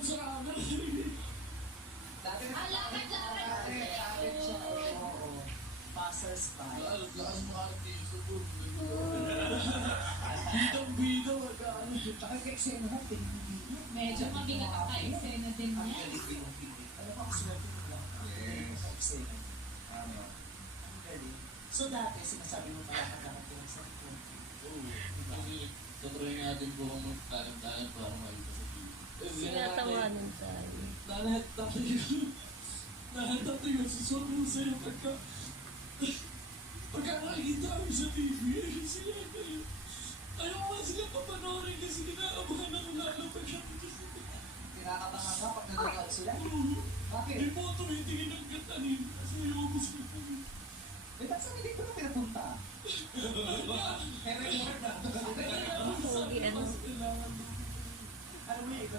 naman sa akin. Dati lakad siya. Oo. Passers by. Lakas mga artista po. Bidang-bidang, magkano. Pag-eksena natin, Medyo mabigat ang ka-eksena din ang niya. galing din ang hindi. Ano pa kasi natin lang? Yes. Eksena. Tama. Ang galing. So dati, sinasabi mo pala kailangan ko ng cellphone. Kasi tatry natin po kung magkakantahan para makita sa TV. Sinatawanan tayo. Lahat tayo yun. Sobrang saya pagka nakikita kami sa TV, sila kayo. Ayaw nga sila papanoorin kasi kinaabahan ako lalapag siya. Kinakabahan ka pag nanonood sila. Bakit? Hindi po tumitingin ng katanin kasi ayoko sila kami. Eh, ba't sa hindi ko na pinapunta? Pero yung Pogi, ano? Kailangan ano mo yung iba